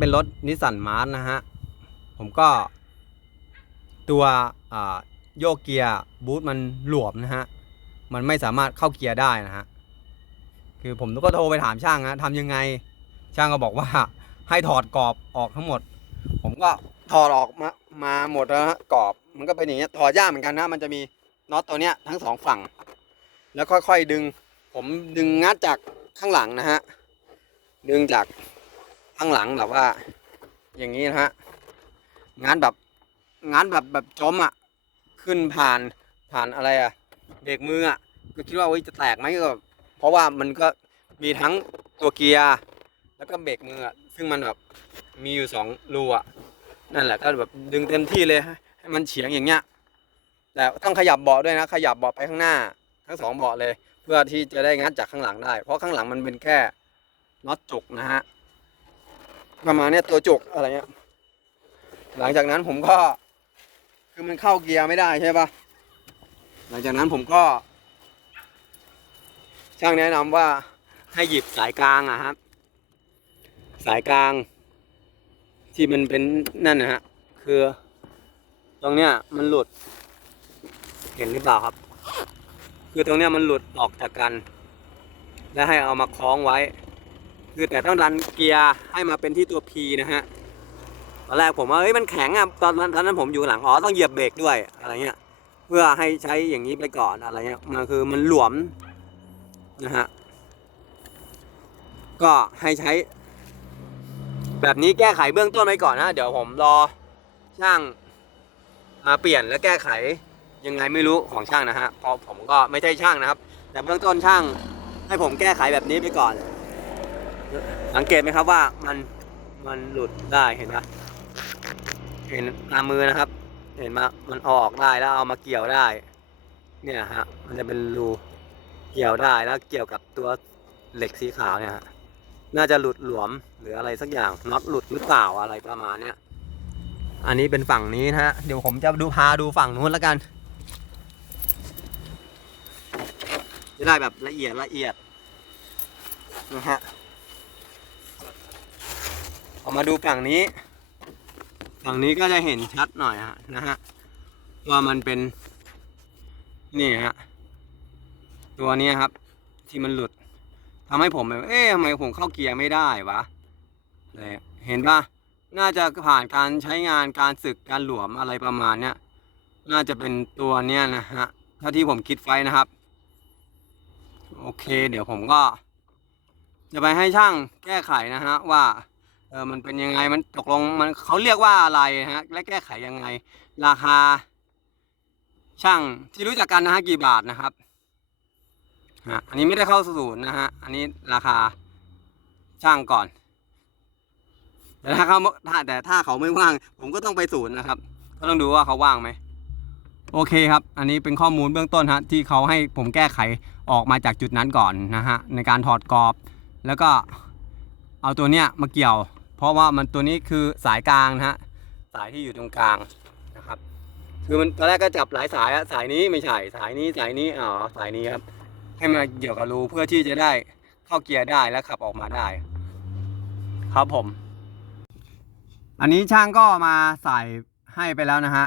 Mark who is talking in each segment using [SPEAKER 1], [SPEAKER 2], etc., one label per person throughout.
[SPEAKER 1] เป็นรถนิสสันมาร์นะฮะ ผมก็ ตัวโยกเกียร์บูทมันหลวมนะฮะ มันไม่สามารถเข้าเกียร์ได้นะฮะ คือผมก็โทรไปถามช่างนะทำยังไง ช่างก็บอกว่าให้ถอดกรอบออกทั้งหมด ผมก็ถอดออกมามาหมดแล้วฮะกรอบ มันก็เป็นอย่างเงี้ยถอดยากเหมือนกันนะ มันจะมีน็อตตัวเนี้ยทั้งสองฝั่ง แล้วค่อยๆดึง ผมดึงงัดจากข้างหลังนะฮะ ดึงจาก ข้างหลังแบบว่า อย่างนี้นะฮะงานแบบงานแบบแบบจมอะ ขึ้นผ่านผ่านอะไรอะเบรกมืออะก็คิดว่าเฮ้ยจะแตกไหมก็ เพราะว่ามันก็มีทั้งตัวเกียร์แล้วก็เบรกมืออะซึ่งมันแบบมีอยู่สองรูอะนั่นแหละก็แบบดึงเต็มที่เลยให้ให้มันเฉียงอย่างเงี้ยแต่ต้องขยับเบาะด้วยนะ ขยับเบาะไปข้างหน้า ทั้งสองเบาะเลย เพื่อที่จะได้งัดจากข้างหลังได้ เพราะข้างหลังมันเป็นแค่น็อตจุกนะฮะ ประมาณเนี้ยตัวจุกอะไรเงี้ย หลังจากนั้นผมก็ คือมันเข้าเกียร์ไม่ได้ใช่ปะหลังจากนั้นผมก็ ช่างแนะนำว่าให้หยิบสายกลางอะครับ สายกลาง ที่มันเป็นนั่นนะฮะ คือ ตรงเนี้ยมันหลุด เห็นหรือเปล่าครับ คือตรงเนี้ยมันหลุดออกจากกัน และให้เอามาคล้องไว้ คือแต่ต้องดันเกียร์ให้มาเป็นที่ตัว P นะฮะตอนแรกผมว่าเฮ้ยมันแข็งอะตอนนั้นตอนนั้นผมอยู่หลังอ๋อต้องเหยียบเบรกด้วยอะไรเงี้ยเพื่อให้ใช้อย่างนี้ไปก่อนอะไรเงี้ยมันคือมันหลวมนะฮะก็ให้ใช้ แบบนี้แก้ไขเบื้องต้นไปก่อนนะเดี๋ยวผมรอช่างมาเปลี่ยนและแก้ไขยังไงไม่รู้ของช่างนะฮะเพราะผมก็ไม่ใช่ช่างนะครับ แต่เบื้องต้นช่างให้ผมแก้ไขแบบนี้ไปก่อน สังเกตไหมครับว่ามันมันหลุดได้เห็นปะเห็นตามมือนะครับ เห็นมามันออกได้แล้วเอามาเกี่ยวได้ เนี่ยฮะมันจะเป็นรูเกี่ยวได้แล้วเกี่ยวกับตัวเหล็กสีขาวเนี่ยฮะน่าจะหลุดหลวมหรืออะไรสักอย่างน็อตหลุดหรือเปล่าอะไรประมาณเนี้ยอันนี้เป็นฝั่งนี้นะฮะเดี๋ยวผมจะดูพาดูฝั่งนู้นแล้วกันจะได้แบบละเอียดละเอียดนะฮะ มาดูฝั่งนี้ ฝั่งนี้ก็จะเห็นชัดหน่อยฮะนะฮะว่ามันเป็น นี่ฮะตัวนี้ครับ ที่มันหลุดทำให้ผมแบบเอ๊ะทำไมผมเข้าเกียร์ไม่ได้วะเลยเห็นปะน่าจะผ่านการใช้งานการสึกการหลวมอะไรประมาณเนี้ยน่าจะเป็นตัวเนี้ยนะฮะถ้าที่ผมคิดไว้นะครับ โอเค เดี๋ยวผมก็ จะไปให้ช่างแก้ไขนะฮะว่า ออมันเป็นยังไงมันตกลงมันเขาเรียกว่าอะไรฮะและแก้ไขยังไง ราคา ช่างที่รู้จักกันนะฮะกี่บาทนะครับฮะอันนี้ไม่ได้เข้าศูนย์นะฮะอันนี้ราคาช่างก่อนแต่ถ้าเขาถ้าแต่ถ้าเขาไม่ว่าง ผมก็ต้องไปศูนย์นะครับ ก็ต้องดูว่าเขาว่างไหมโอเคครับ อันนี้เป็นข้อมูลเบื้องต้นฮะที่เขาให้ผมแก้ไขออกมาจากจุดนั้นก่อนนะฮะในการถอดกรอบ แล้วก็เอาตัวเนี้ยมาเกี่ยว เพราะว่ามันตัวนี้คือสายกลางนะฮะสายที่อยู่ตรงกลางนะครับ คือมันตอนแรกก็จับหลายสายอะสายนี้ไม่ใช่สายนี้สายนี้อ๋อสายนี้ครับ ให้มาเกี่ยวกับรูเพื่อที่จะได้เข้าเกียร์ได้และขับออกมาได้ ครับผม อันนี้ช่างก็มาใส่ให้ไปแล้วนะฮะ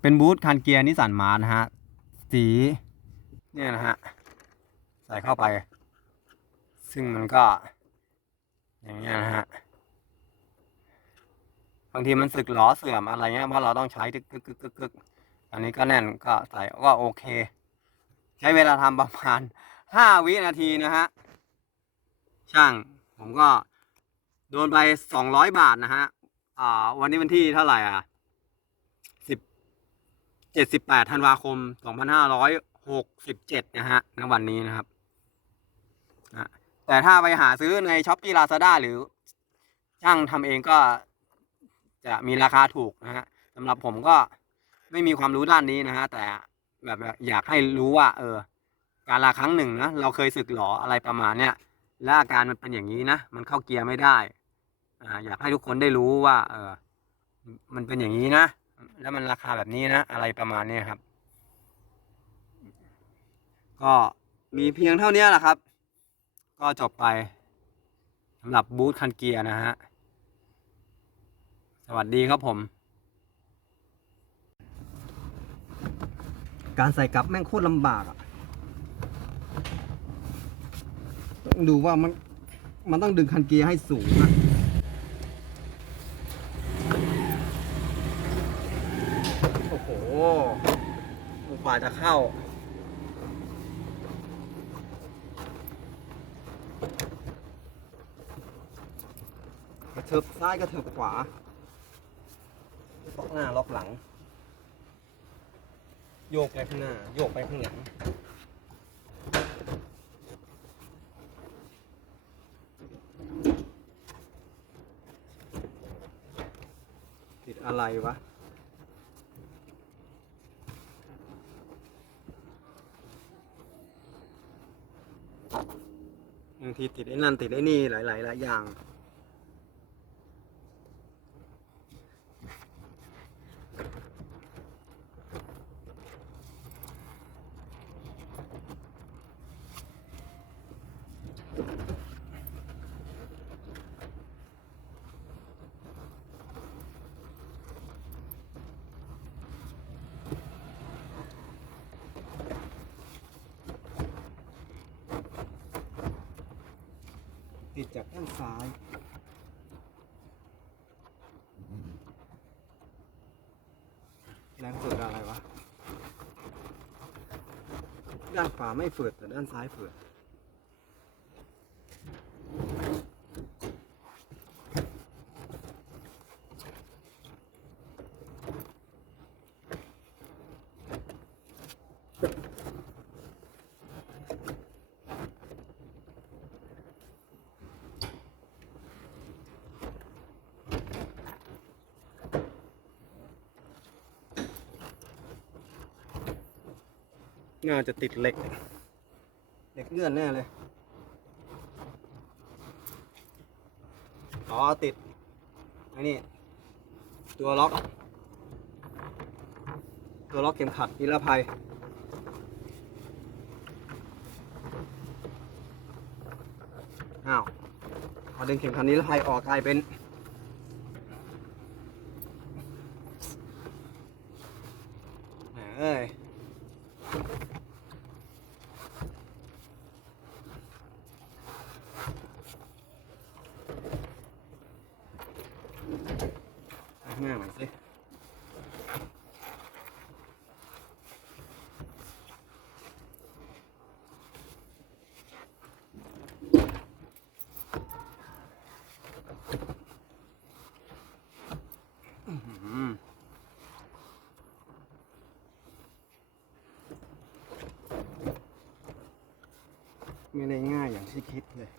[SPEAKER 1] เป็นบูทคันเกียร์นิสสันมาร์นะฮะสีเนี่ยนะฮะใส่เข้าไป ซึ่งมันก็ อย่างเงี้ยนะฮะบางทีมันสึกหลอเสื่อมอะไรเงี้ยเพราะเราต้องใช้ตึกกึกกึกกึกกึกอันนี้ก็แน่นก็ใส่ก็โอเค ใช้เวลาทำประมาณห้าวินาทีนะฮะช่างผมก็โดนไปสองร้อยบาทนะฮะอ่าวันนี้วันที่เท่าไหร่อะสิบเจ็ดสิบแปดธันวาคมสองพันห้าร้อยหกสิบเจ็ดนะฮะณวันนี้นะครับอะ แต่ถ้าไปหาซื้อในช้อปปี้ลาซาด้าหรือช่างทำเองก็จะมีราคาถูกนะฮะสำหรับผมก็ไม่มีความรู้ด้านนี้นะฮะแต่แบบอยากให้รู้ว่า เออ การลาครั้งหนึ่งนะเราเคยสึกหรออะไรประมาณเนี้ยและอาการมันเป็นอย่างนี้นะมันเข้าเกียร์ไม่ได้อ่าอยากให้ทุกคนได้รู้ว่า เออ มันเป็นอย่างนี้นะแล้วมันราคาแบบนี้นะอะไรประมาณเนี้ยครับ ก็มีเพียงเท่านี้แหละครับ ก็จบไปสำหรับบูธคันเกียร์นะฮะ สวัสดีครับผม
[SPEAKER 2] การใส่กลับแม่งโคตรลำบากอะดูว่ามัน มันต้องดึงคันเกียร์ให้สูงอะโอ้โหกว่าจะเข้า กระเถิบซ้ายกระเถิบขวา ล็อกหน้าล็อกหลัง โยกไปข้างหน้า โยกไปข้างหลัง ติดอะไรวะบางทีติดไอ้นั่นติดไอ้นี่หลายๆหลายอย่าง ติดจากด้านซ้าย แรงฝืดอะไรวะ ด้านขวาไม่ฝืดแต่ด้านซ้ายฝืด น่าจะติดเหล็ก เหล็กเลื่อนแน่เลย อ๋อติดไอ้นี่ตัวล็อก ตัวล็อกเข็มขัดนิรภัยอ้าวพอดึงเข็มขัดนิรภัยออกกลายเป็นเอ้ย ข้างหน้าหน่อยสิ อื้อหือ ไม่ได้ง่ายอย่างที่คิดเลย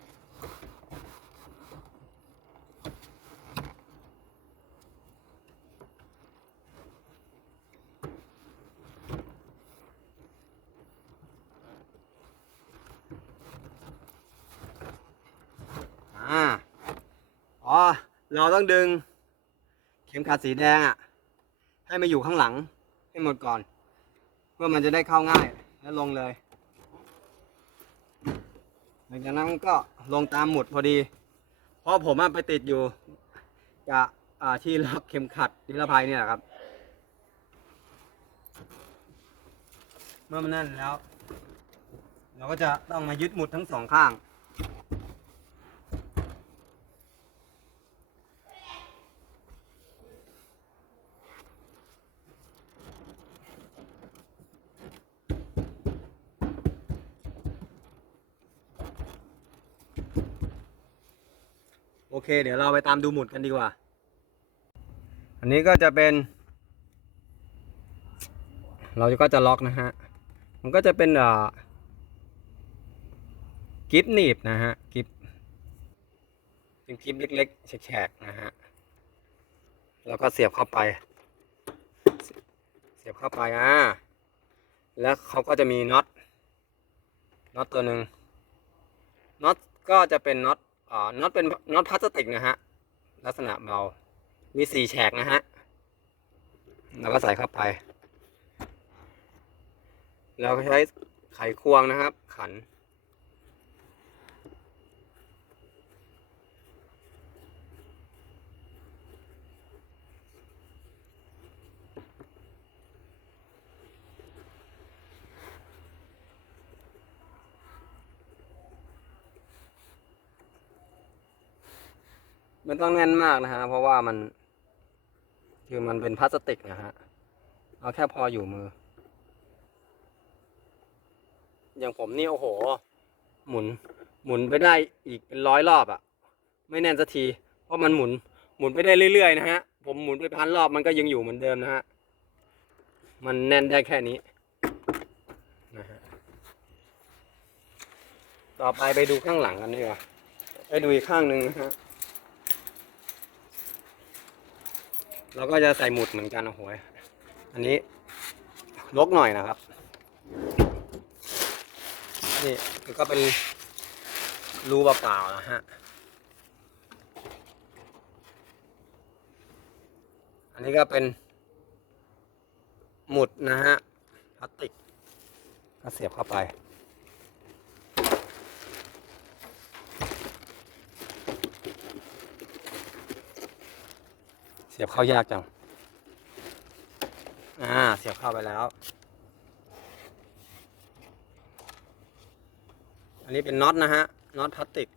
[SPEAKER 2] อ่า อ๋อ เราต้องดึง เข็มขัดสีแดงอะ ให้มาอยู่ข้างหลังให้หมดก่อน เพื่อมันจะได้เข้าง่ายแล้วลงเลย หลังจากนั้นก็ลงตามหมุดพอดี เพราะผมไปติดอยู่กับที่ล็อกเข็มขัดนิรภัยเนี่ยแหละครับ เมื่อมันนั่นแล้ว เราก็จะต้องมายึดหมุดทั้งสองข้าง เค เดี๋ยวเราไปตามดูหมุดกันดีกว่า อันนี้ก็จะเป็น เราก็จะล็อกนะฮะ มันก็จะเป็นอ่ากิฟหนีบนะฮะกิฟเป็นกิฟเล็กๆแฉกๆนะฮะ แล้วก็เสียบเข้าไป เสียบเข้าไปอ่าแล้วเขาก็จะมีน็อตน็อตตัวหนึ่งน็อตก็จะเป็นน็อต น็อตเป็นน็อตพลาสติกนะฮะ ลักษณะเบา มีสี่แฉกนะฮะแล้วก็ใส่เข้าไป เราก็ใช้ไขควงนะครับ ขัน ไม่ต้องแน่นมากนะฮะ เพราะว่ามัน คือมันเป็นพลาสติกนะฮะ เอาแค่พออยู่มือ อย่างผมนี่โอ้โห หมุน หมุนไปได้อีกเป็นร้อยรอบอะ่ะ ไม่แน่นสักที เพราะมันหมุน หมุนไปได้เรื่อยๆนะฮะ ผมหมุนไปพันรอบมันก็ยังอยู่เหมือนเดิมนะฮะ มันแน่นได้แค่นี้นะฮะต่อไปไปดูข้างหลังกันดีกว่า ไปดูอีกข้างหนึ่งนะฮะ เราก็จะใส่หมุดเหมือนกันโอ้โหยอันนี้ลกหน่อยนะครับ นี่มันก็เป็นรูเปล่าๆนะฮะ อันนี้ก็เป็น หมุดนะฮะพลาสติก ก็เสียบเข้าไป สียบเข้ายากจัง อ่า เสียบเข้าไปแล้ว อันนี้เป็นน็อตนะฮะ น็อตพลาสติก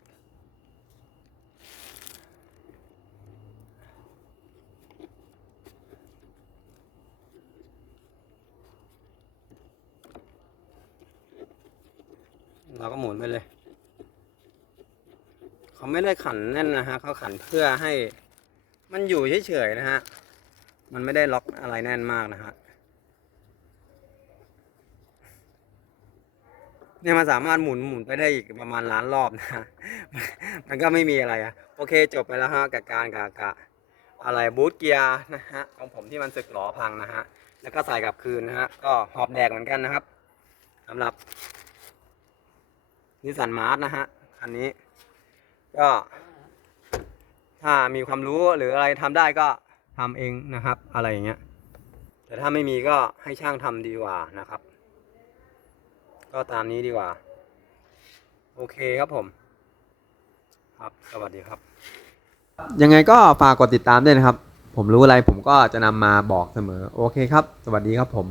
[SPEAKER 2] เราก็หมุนไปเลย เขาไม่ได้ขันแน่นนะฮะ เขาขันเพื่อให้ มันอยู่เฉยๆนะฮะ มันไม่ได้ล็อกอะไรแน่นมากนะฮะ เนี่ยมันสามารถหมุนหมุนไปได้อีกประมาณล้านรอบนะฮะมันก็ไม่มีอะไรอะโอเคจบไปแล้วฮะกับการกะกะอะไรบูทเกียร์นะฮะของผมที่มันสึกหลอพังนะฮะ แล้วก็ใส่กลับคืนนะฮะ ก็หอบแดกเหมือนกันนะครับสำหรับนิสสันมาร์นะฮะ คันนี้ ก็ ถ้ามีความรู้หรืออะไรทำได้ก็ทำเองนะครับ อะไรอย่างเงี้ย แต่ถ้าไม่มีก็ให้ช่างทำดีกว่านะครับ ก็ตามนี้ดีกว่า โอเคครับผม ครับสวัสดีครับ
[SPEAKER 1] ยังไงก็ฝากกดติดตามด้วยนะครับ ผมรู้อะไรผมก็จะนำมาบอกเสมอ โอเคครับ สวัสดีครับผม